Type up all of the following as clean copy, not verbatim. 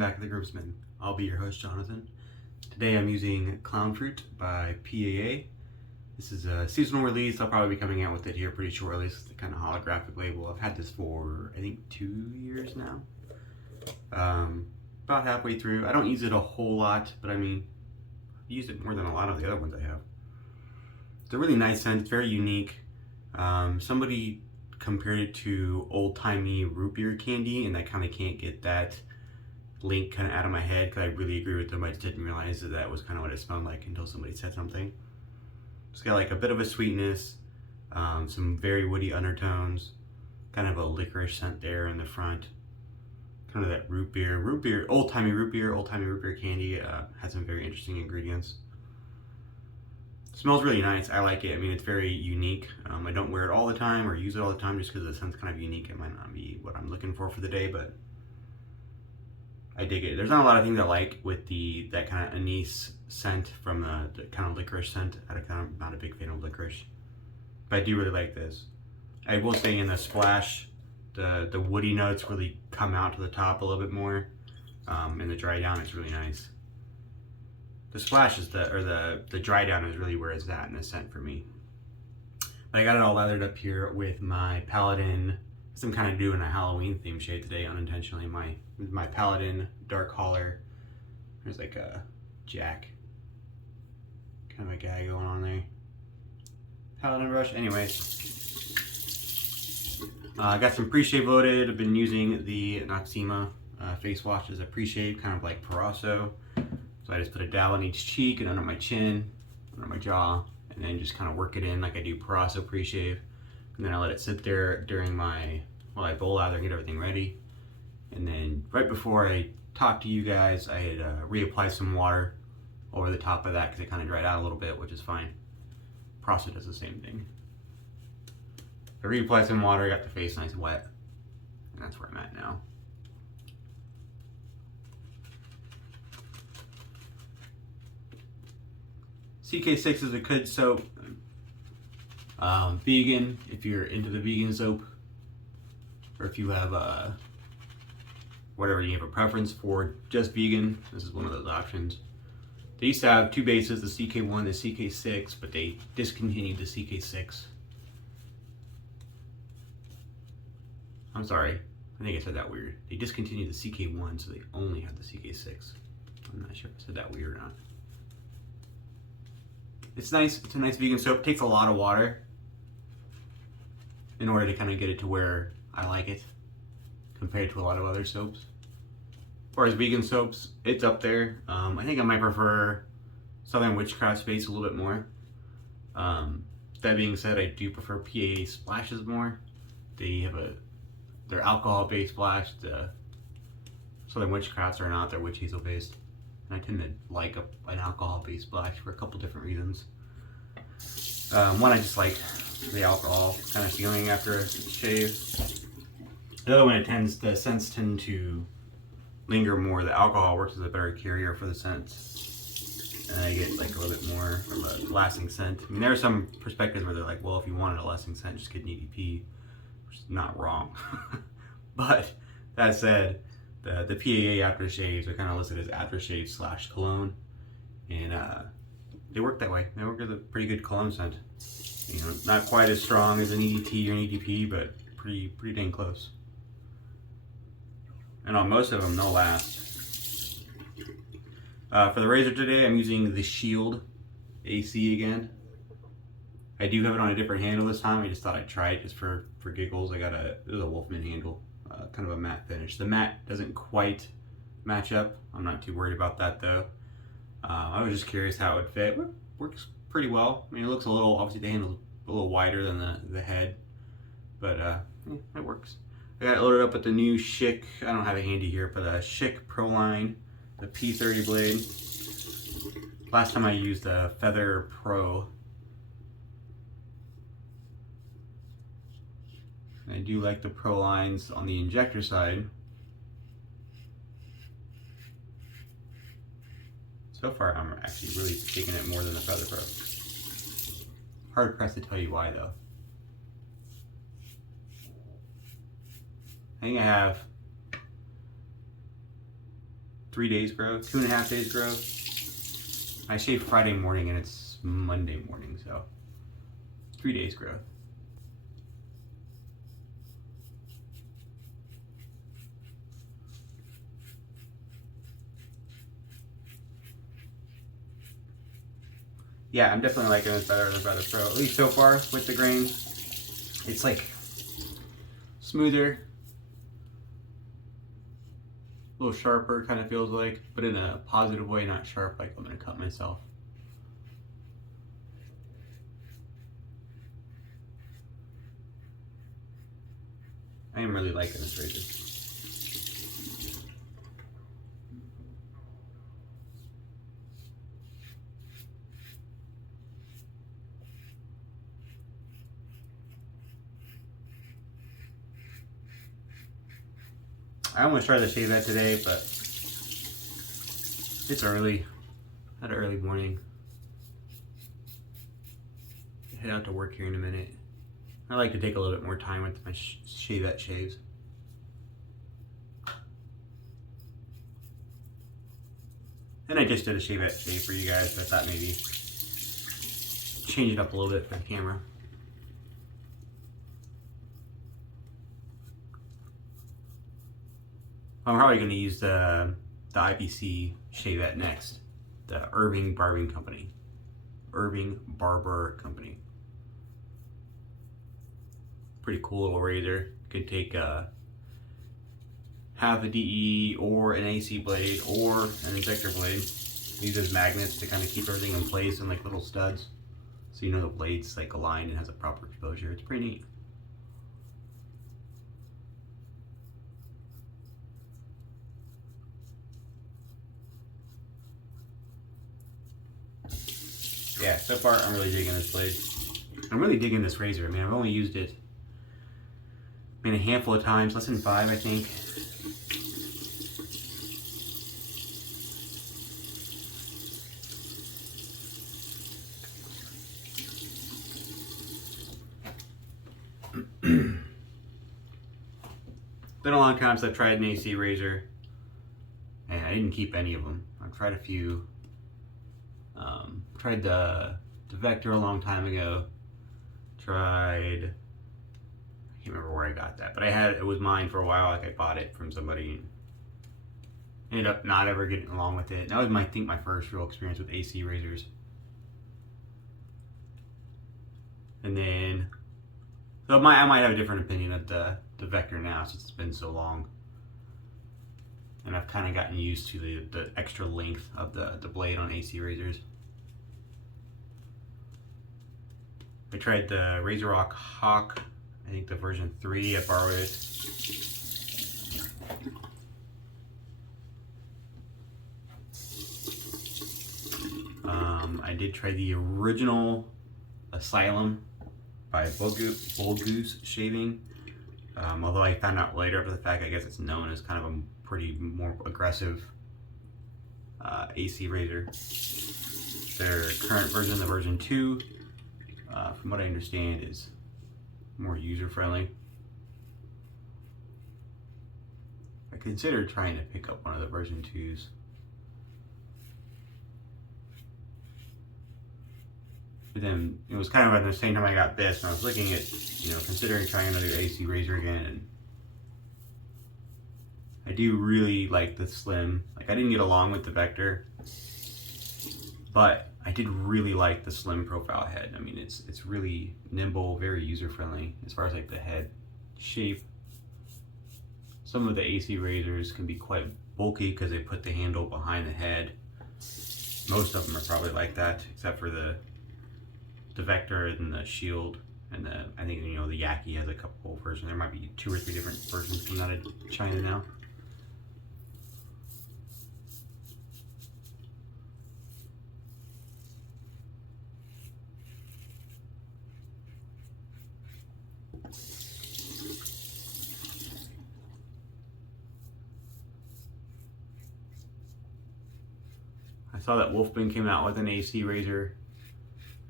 back to The Groomsman. I'll be your host, Jonathan. Today I'm using Clown Fruit by PAA. This is a seasonal release. I'll probably be coming out with it here pretty shortly. It's the kind of holographic label. I've had this for, I think, 2 years now. About halfway through. I don't use it a whole lot, but I mean, I've used it more than a lot of the other ones I have. It's a really nice scent. It's very unique. Somebody compared it to old-timey root beer candy, and I kind of can't get that link kind of out of my head because I really agree with them. I just didn't realize that that was kind of what it smelled like until somebody said something. It's got like a bit of a sweetness, some very woody undertones, kind of a licorice scent there in the front, kind of that root beer, old-timey root beer candy. Has some very interesting ingredients. Smells really nice. I like it. I mean, it's very unique. I don't wear it all the time or use it all the time just because the scent's kind of unique. It might not be what I'm looking for the day, but I dig it. There's not a lot of things I like with that kind of anise scent from the kind of licorice scent. I'm not a big fan of licorice, but I do really like this. I will say in the splash, the woody notes really come out to the top a little bit more. In the dry down, it's really nice. The splash is the dry down is really where it's at in the scent for me. But I got it all lathered up here with my Paladin. I'm kind of doing a Halloween theme shade today unintentionally. My Paladin dark collar. There's like a jack kind of a guy going on there. Paladin brush. Anyways, I got some pre-shave loaded. I've been using the Noxzemma face wash as a pre-shave, kind of like Parasso. So I just put a dab on each cheek and under my chin, under my jaw, and then just kind of work it in like I do Parasso pre-shave. And then I let it sit there while I bowl out there and get everything ready. And then right before I talked to you guys, I had reapplied some water over the top of that because it kind of dried out a little bit, which is fine. Parasso does the same thing. I reapplied some water, got the face nice and wet, and that's where I'm at now. CK6 is a good soap. Vegan, if you're into the vegan soap, or if you have whatever you have a preference for just vegan, this is one of those options. They used to have two bases, the CK1 and the CK6, but they discontinued the CK6. I'm sorry, I think I said that weird. They discontinued the CK1, so they only have the CK6. I'm not sure if I said that weird or not. It's nice. It's a nice vegan soap. It takes a lot of water in order to kind of get it to where I like it compared to a lot of other soaps. As far as vegan soaps, it's up there. I think I might prefer Southern Witchcraft's base a little bit more. That being said, I do prefer PAA splashes more. They have their alcohol-based splash. The Southern Witchcrafts are not. They're witch hazel based. I tend to like an alcohol-based splash for a couple different reasons. One, I just like the alcohol kind of feeling after a shave. The other one, the scents tend to linger more. The alcohol works as a better carrier for the scents, and I get like a little bit more from a lasting scent. I mean, there are some perspectives where they're like, well, if you wanted a lasting scent, just get an EDP, which is not wrong. But that said, the PAA aftershaves are kind of listed as aftershave / cologne, and they work that way. They work as a pretty good cologne scent. You know, not quite as strong as an EDT or an EDP, but pretty dang close. And on most of them, they'll last. For the razor today, I'm using the Schick AC again. I do have it on a different handle this time. I just thought I'd try it just for giggles. It was a Wolfman handle. Kind of a matte finish. The matte doesn't quite match up. I'm not too worried about that though. I was just curious how it would fit. Works pretty well. I mean, it looks a little, obviously the handle's a little wider than the head, but it works. I got it loaded up with the new Schick, I don't have it handy here, but a Schick Proline, the P30 blade. Last time I used a Feather Pro. I do like the Prolines on the injector side. So far, I'm actually really taking it more than the Feather Pro. Hard pressed to tell you why though. I think I have 3 days growth, 2.5 days growth. I shave Friday morning and it's Monday morning, so 3 days growth. Yeah, I'm definitely liking this better than Brother Pro, at least so far with the grain. It's like smoother, a little sharper kind of feels like, but in a positive way, not sharp like I'm gonna cut myself. I am really liking this razor. I almost tried to shave that today, but it's early. Had an early morning. Head out to work here in a minute. I like to take a little bit more time with my shavette shaves. And I just did a shavette shave for you guys, so I thought maybe change it up a little bit for the camera. I'm probably going to use the IPC shavette next. The Irving Barber Company. Pretty cool little razor. Could take half a DE or an AC blade or an injector blade. Use as magnets to kind of keep everything in place and like little studs. So you know the blade's like aligned and has a proper exposure. It's pretty neat. Yeah, so far I'm really digging this blade. I'm really digging this razor. I mean, I've only used it a handful of times, less than 5 I think. Been a long time since I've tried an AC razor, and I didn't keep any of them. I've tried a few. Tried the Vector a long time ago. Tried, I can't remember where I got that, but it was mine for a while. Like I bought it from somebody. Ended up not ever getting along with it. That was I think my first real experience with AC razors. And then, so I might have a different opinion of the Vector now since it's been so long. And I've kind of gotten used to the extra length of the blade on AC razors. I tried the Razor Rock Hawk, I think the version 3, I borrowed it. I did try the original Asylum by Bull-Goose Shaving. Although I found out later after the fact, I guess it's known as kind of a pretty more aggressive AC razor. Their current version, the version 2, from what I understand, is more user-friendly. I considered trying to pick up one of the version 2s. But then it was kind of at the same time I got this, and I was looking at, considering trying another AC razor again. And I do really like the slim. Like, I didn't get along with the Vector, but I did really like the slim profile head. I mean, it's really nimble, very user-friendly as far as like the head shape. Some of the AC razors can be quite bulky because they put the handle behind the head. Most of them are probably like that, except for the Vector and the Shield, and I think the Yaki has a couple versions. There might be 2 or 3 different versions coming out of China now. I saw that Wolfman came out with an AC razor.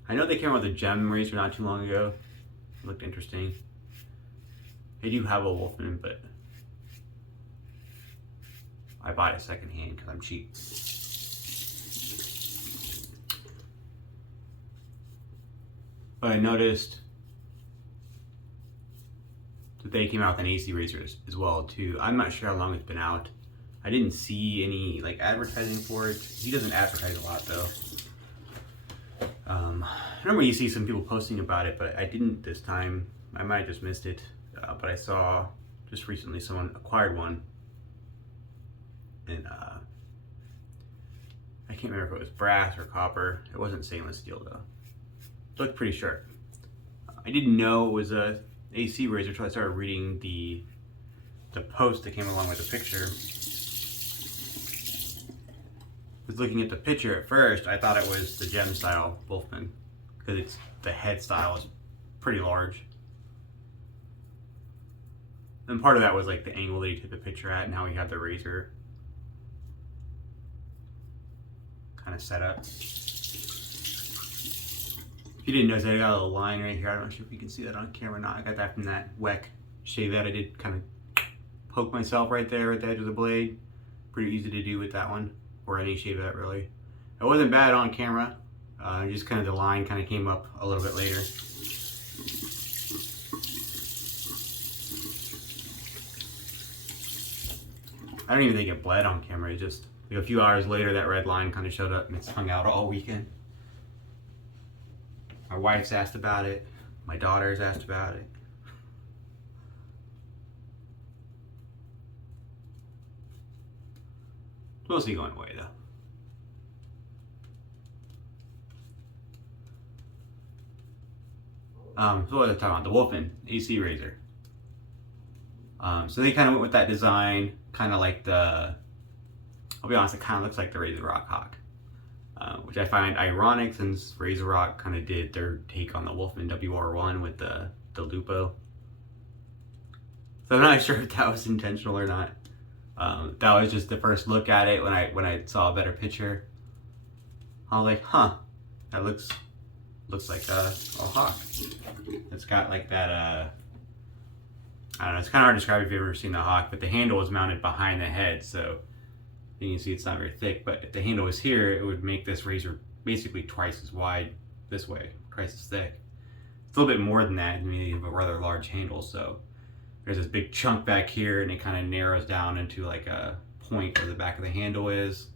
I know they came out with a gem razor not too long ago. It looked interesting. They do have a Wolfman, but I bought it secondhand because I'm cheap. But I noticed that they came out with an AC razor as well too. I'm not sure how long it's been out. I didn't see any like advertising for it. He doesn't advertise a lot though. Normally you see some people posting about it, but I didn't this time. I might have just missed it. But I saw just recently someone acquired one, and I can't remember if it was brass or copper. It wasn't stainless steel though. It looked pretty sharp. I didn't know it was a AC razor until I started reading the post that came along with the picture. I was looking at the picture at first, I thought it was the gem style Wolfman because the head style is pretty large. And part of that was like the angle that he took the picture at and how he had the razor kind of set up. If you didn't notice, I got a little line right here. I don't know if you can see that on camera or not. I got that from that Weck shave that I did kind of poke myself right there at the edge of the blade. Pretty easy to do with that one, or any shave that really. It wasn't bad on camera. Just kind of the line kind of came up a little bit later. I don't even think it bled on camera. It just like a few hours later, that red line kind of showed up and it's hung out all weekend. My wife's asked about it. My daughter's asked about it. It's mostly going away though. So what was I talking about? The Wolfman AC razor. So they kind of went with that design, kind of like I'll be honest, it kind of looks like the Razor Rock Hawk. Which I find ironic since Razor Rock kind of did their take on the Wolfman WR1 with the Lupo. So I'm not sure if that was intentional or not. That was just the first look at it when I saw a better picture. I was like, huh, that looks like a hawk. It's got like that, I don't know, it's kind of hard to describe if you've ever seen the hawk, but the handle is mounted behind the head, so you can see it's not very thick, but if the handle was here, it would make this razor basically twice as wide this way, twice as thick. It's a little bit more than that, I mean, you have a rather large handle, so there's this big chunk back here and it kind of narrows down into like a point where the back of the handle is.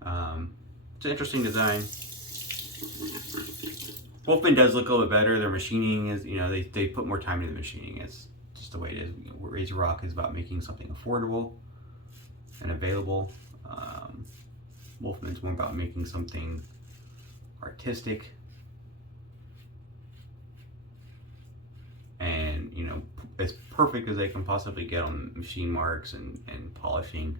It's an interesting design. Wolfman does look a little bit better. Their machining is, you know, they put more time into the machining. It's just the way it is. You know, Razor Rock is about making something affordable and available. Wolfman's more about making something artistic and, you know, as perfect as they can possibly get on machine marks and polishing.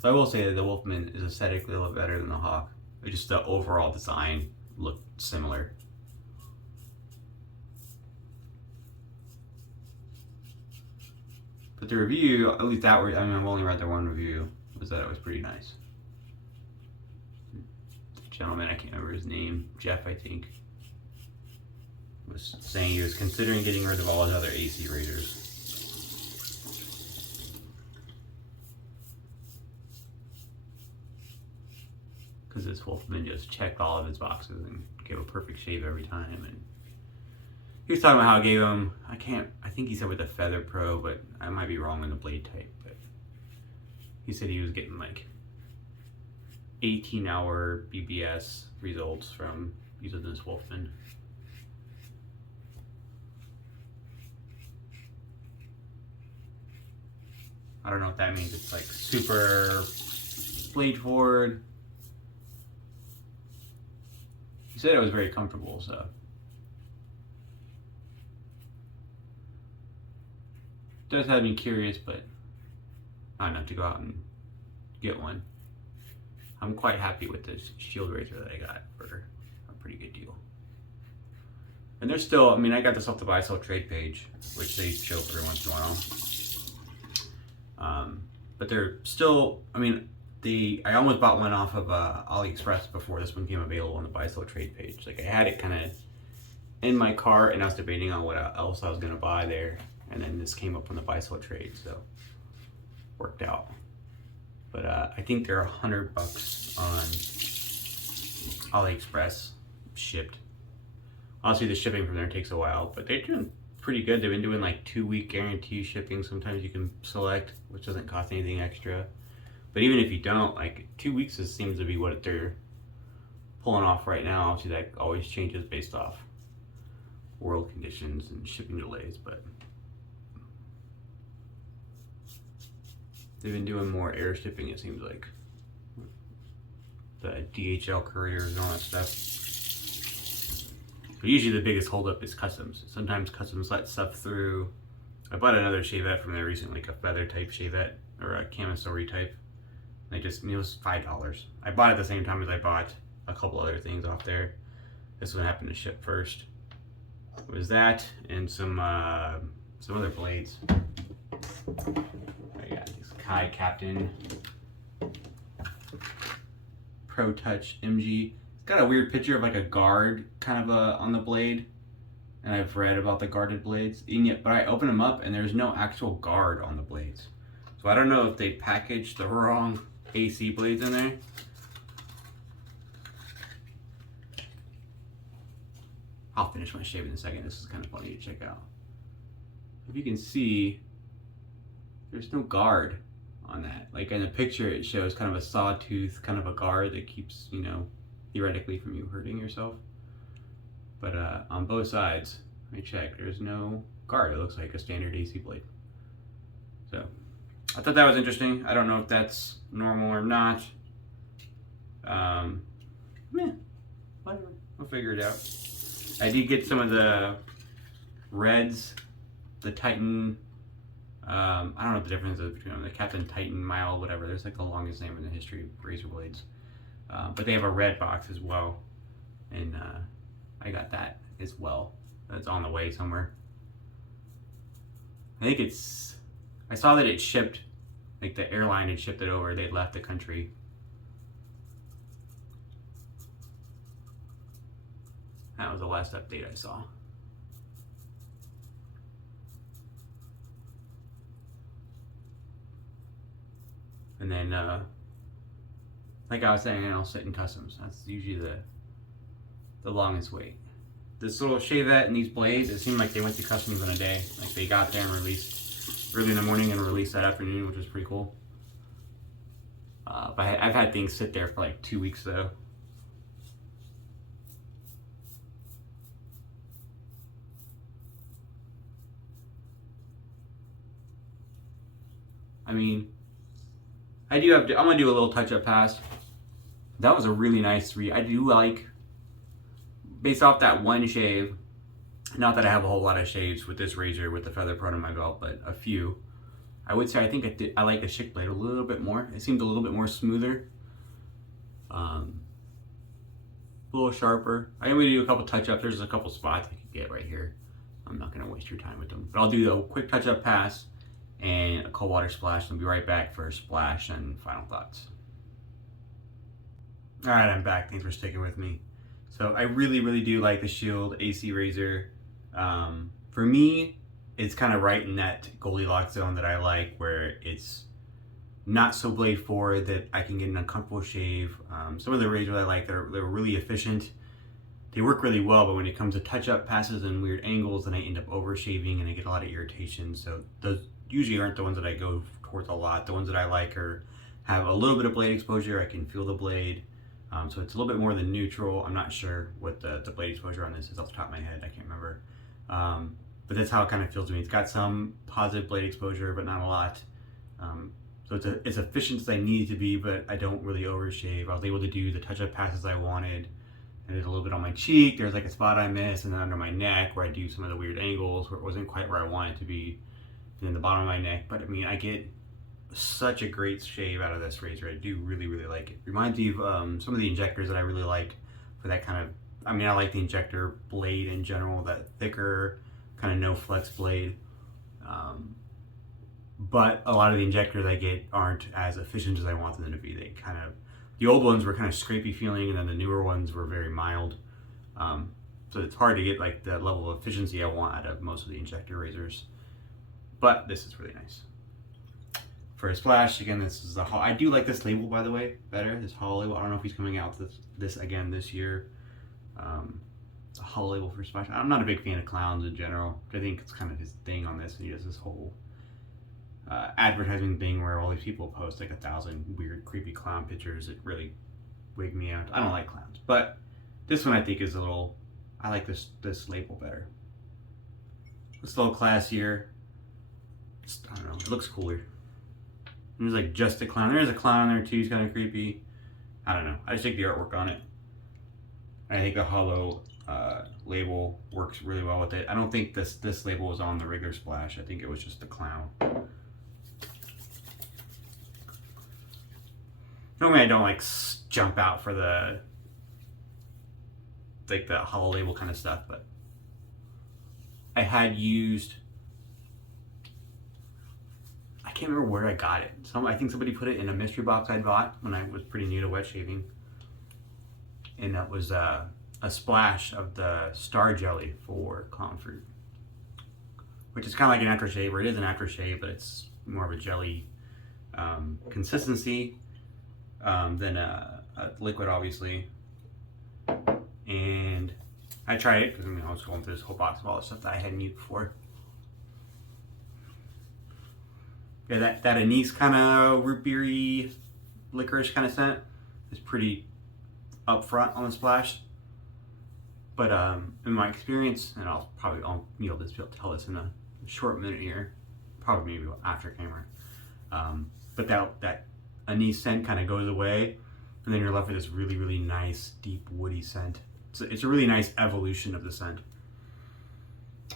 So I will say that the Wolfman is aesthetically a little better than the Hawk. But just the overall design looked similar. But the review, at least that, I mean, I've only read the one review, was that it was pretty nice. The gentleman, I can't remember his name, Jeff, I think, was saying he was considering getting rid of all his other AC razors. Because this Wolfman just checked all of his boxes and gave a perfect shave every time. And he was talking about how it gave him, I think he said with the Feather Pro, but I might be wrong on the blade type, but he said he was getting like 18-hour BBS results from using this Wolfman. I don't know what that means. It's like super blade forward. He said it was very comfortable, so. It does have me curious, but not enough to go out and get one. I'm quite happy with this shield razor that I got for a pretty good deal. And there's still, I mean, I got this off the buy sell trade page, which they show every once in a while. But they're still, I mean, I almost bought one off of AliExpress before this one became available on the buy sell trade page. Like I had it kind of in my cart, and I was debating on what else I was gonna buy there, and then this came up on the buy sell trade, so worked out. But I think they're $100 on AliExpress shipped. Obviously, the shipping from there takes a while, but they're doing pretty good. They've been doing like 2-week guarantee shipping. Sometimes you can select, which doesn't cost anything extra. But even if you don't, like 2 weeks seems to be what they're pulling off right now. Obviously, that always changes based off world conditions and shipping delays, but they've been doing more air shipping, it seems like. The DHL couriers and all that stuff. But usually the biggest holdup is customs. Sometimes customs let stuff through. I bought another shavette from there recently, like a feather type shavette or a camisole type. And it was $5. I bought it at the same time as I bought a couple other things off there. This one happened to ship first. It was that and some other blades. I got this Kai Captain Pro Touch MG. It's got a weird picture of like a guard kind of on the blade, and I've read about the guarded blades. But I open them up and there's no actual guard on the blades. So I don't know if they packaged the wrong AC blades in there. I'll finish my shave in a second. This is kind of funny to check out. If you can see, there's no guard on that. Like in the picture, it shows kind of a sawtooth, kind of a guard that keeps, theoretically from you hurting yourself. But on both sides, let me check, there's no guard. It looks like a standard AC blade. So I thought that was interesting. I don't know if that's normal or not. Whatever, we'll figure it out. I did get some of the reds, the Titan, I don't know what the difference is between them, the Captain Titan, Mile, whatever. There's like the longest name in the history of razor blades. But they have a red box as well. And I got that as well. That's on the way somewhere. I saw that it shipped, like the airline had shipped it over. They'd left the country. That was the last update I saw. And then, like I was saying, I'll sit in customs. That's usually the longest wait. This little shavette and these blades, it seemed like they went to customs in a day. Like they got there and released early in the morning and released that afternoon, which was pretty cool. But I've had things sit there for like 2 weeks though. I mean, I'm gonna do a little touch-up pass. That was a really nice read. I do like, based off that one shave, not that I have a whole lot of shaves with this razor with the feather part on my belt, but a few. I would say I like the Schick blade a little bit more. It seemed a little bit more smoother. A little sharper. I'm gonna do a couple touch-ups. There's a couple spots I could get right here. I'm not gonna waste your time with them. But I'll do a quick touch-up pass and a cold water splash, and I'll be right back for a splash and final thoughts. All right, I'm back. Thanks for sticking with me. So I really, really do like the Shield AC razor. For me, it's kind of right in that Goldilocks zone that I like, where it's not so blade forward that I can get an uncomfortable shave. Some of the razors I like, they're really efficient. They work really well, but when it comes to touch-up passes and weird angles, then I end up over-shaving and I get a lot of irritation. So those usually aren't the ones that I go towards a lot. The ones that I like have a little bit of blade exposure. I can feel the blade. So it's a little bit more than neutral. I'm not sure what the blade exposure on this is off the top of my head. I can't remember. But that's how it kind of feels to me. It's got some positive blade exposure, but not a lot. So it's efficient as I need it to be, but I don't really overshave. I was able to do the touch-up passes I wanted. And there's a little bit on my cheek. There's like a spot I missed, and then under my neck where I do some of the weird angles where it wasn't quite where I wanted it to be. And then the bottom of my neck. But I mean, I get such a great shave out of this razor. I do really, really like it. Reminds me of some of the injectors that I really like for that kind of, I mean, I like the injector blade in general, that thicker, kind of no flex blade. But a lot of the injectors I get aren't as efficient as I want them to be. They kind of, the old ones were kind of scrapey feeling, and then the newer ones were very mild. So it's hard to get like the level of efficiency I want out of most of the injector razors. But this is really nice. For a splash, again, this is the I do like this label, by the way, better. This hollow label. I don't know if he's coming out with this again this year. A hollow label for splash. I'm not a big fan of clowns in general. I think it's kind of his thing on this. He does this whole advertising thing where all these people post like 1,000 weird, creepy clown pictures. It really wigged me out. I don't like clowns, but this one I think is a little. I like this label better. It's a little classier. Just, I don't know. It looks cooler. There's like just a clown. There's a clown there too. He's kind of creepy. I don't know. I just like the artwork on it. I think the hollow label works really well with it. I don't think this label was on the regular splash. I think it was just the clown. Normally I don't like jump out for the hollow label kind of stuff, but I had used. I can't remember where I got it. I think somebody put it in a mystery box I bought when I was pretty new to wet shaving, and that was a splash of the star jelly for clown fruit, which is kind of like an aftershave, or it is an aftershave, but it's more of a jelly consistency than a liquid, obviously. And I tried it because I was going through this whole box of all the stuff that I hadn't used before. Yeah, that anise kind of root beery, licorice kind of scent is pretty upfront on the splash. But in my experience, and I'll be able to tell this in a short minute here, probably maybe after camera. But that anise scent kind of goes away, and then you're left with this really, really nice, deep, woody scent. So it's a really nice evolution of the scent.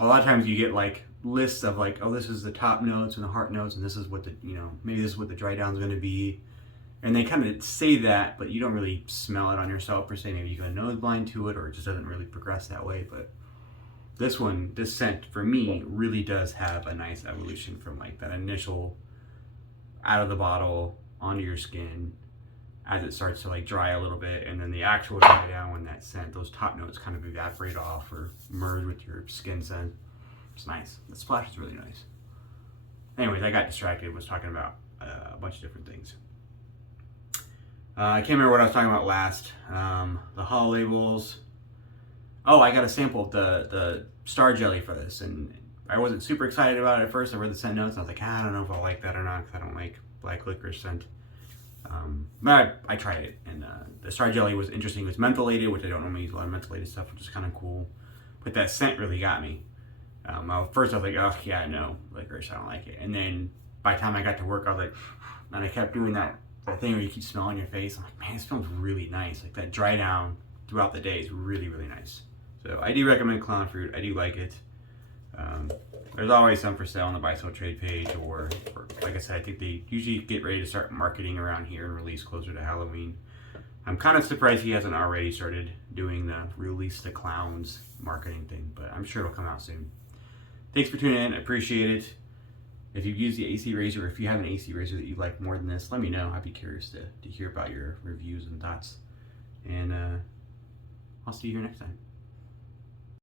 A lot of times you get like lists of like, oh, this is the top notes and the heart notes, and this is what the, maybe this is what the dry down is going to be. And they kind of say that, but you don't really smell it on yourself per se. Maybe you got a nose blind to it, or it just doesn't really progress that way. But this scent for me really does have a nice evolution from like that initial out of the bottle onto your skin as it starts to like dry a little bit, and then the actual dry down when that scent, those top notes kind of evaporate off or merge with your skin scent. It's nice. The splash is really nice. Anyways, I got distracted, was talking about a bunch of different things. I can't remember what I was talking about last. The hollow labels. Oh, I got a sample of the star jelly for this, and I wasn't super excited about it at first. I read the scent notes, and I was like, I don't know if I'll like that or not, because I don't like black licorice scent. But I tried it, and the star jelly was interesting. It was mentholated, which I don't normally use a lot of mentholated stuff, which is kind of cool. But that scent really got me. First I was like, oh yeah, no, licorice, I don't like it. And then by the time I got to work, I was like, and I kept doing that thing where you keep smelling your face. I'm like, man, it smells really nice. Like that dry down throughout the day is really, really nice. So I do recommend clown fruit. I do like it. There's always some for sale on the buy sell trade page, or like I said, I think they usually get ready to start marketing around here and release closer to Halloween. I'm kind of surprised he hasn't already started doing the release the clowns marketing thing, but I'm sure it'll come out soon. Thanks for tuning in. I appreciate it. If you've used the AC razor, or if you have an AC razor that you like more than this, let me know. I'd be curious to hear about your reviews and thoughts. And I'll see you here next time.